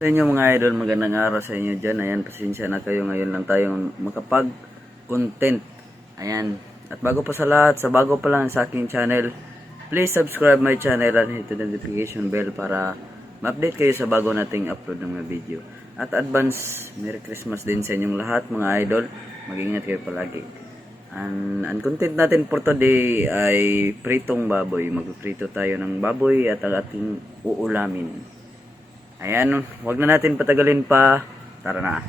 Sa inyo mga idol, magandang araw sa inyo dyan. Ayan, pasensya na kayo, ngayon lang tayong makapag-content. Ayan, at bago pa sa lahat, sa bago pa lang sa aking channel, please subscribe my channel and hit the notification bell para ma-update kayo sa bago nating upload ng mga video. At advance, Merry Christmas din sa inyong lahat mga idol. Mag-ingat kayo palagi. Ang content natin for today ay pritong baboy. Magprito tayo ng baboy at ang ating uulamin. Ayan, wag na natin patagalin pa. Tara na.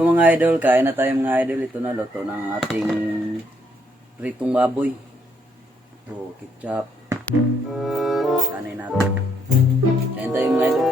So mga idol, kain na tayo mga idol. Ito na luto ng ating pritong baboy. Ito, ketchup. Kanin natin. Kain tayo mga idol.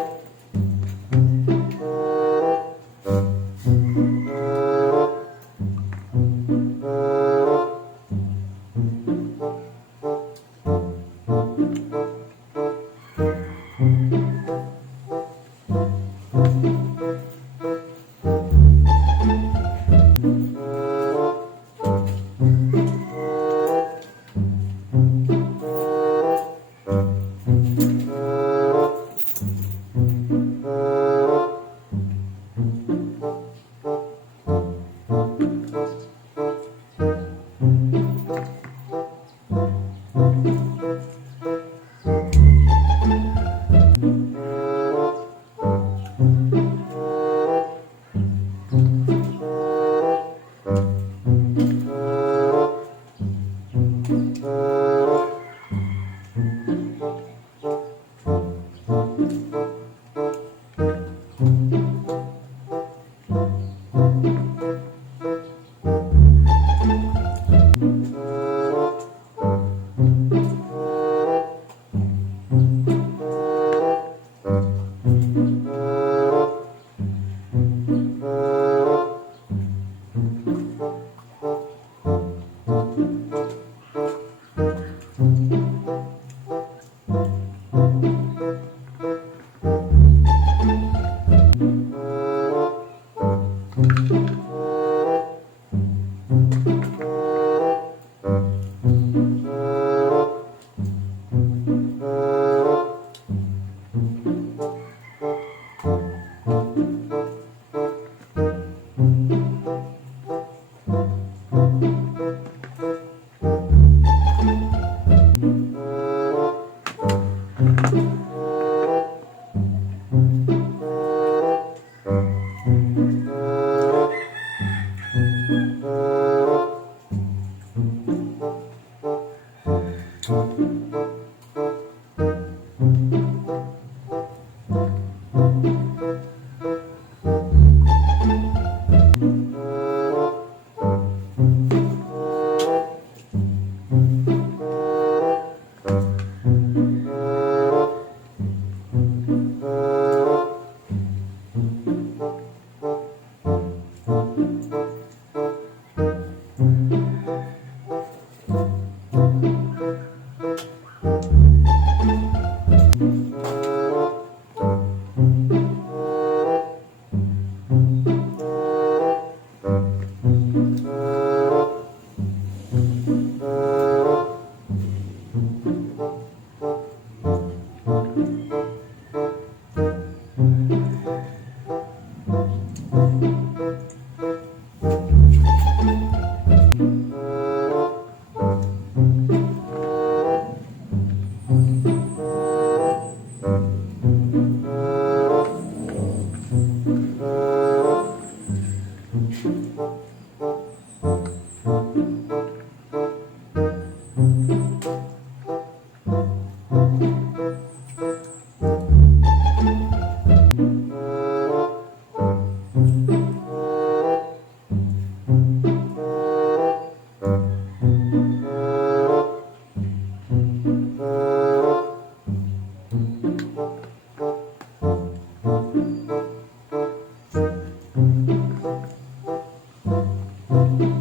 Bye.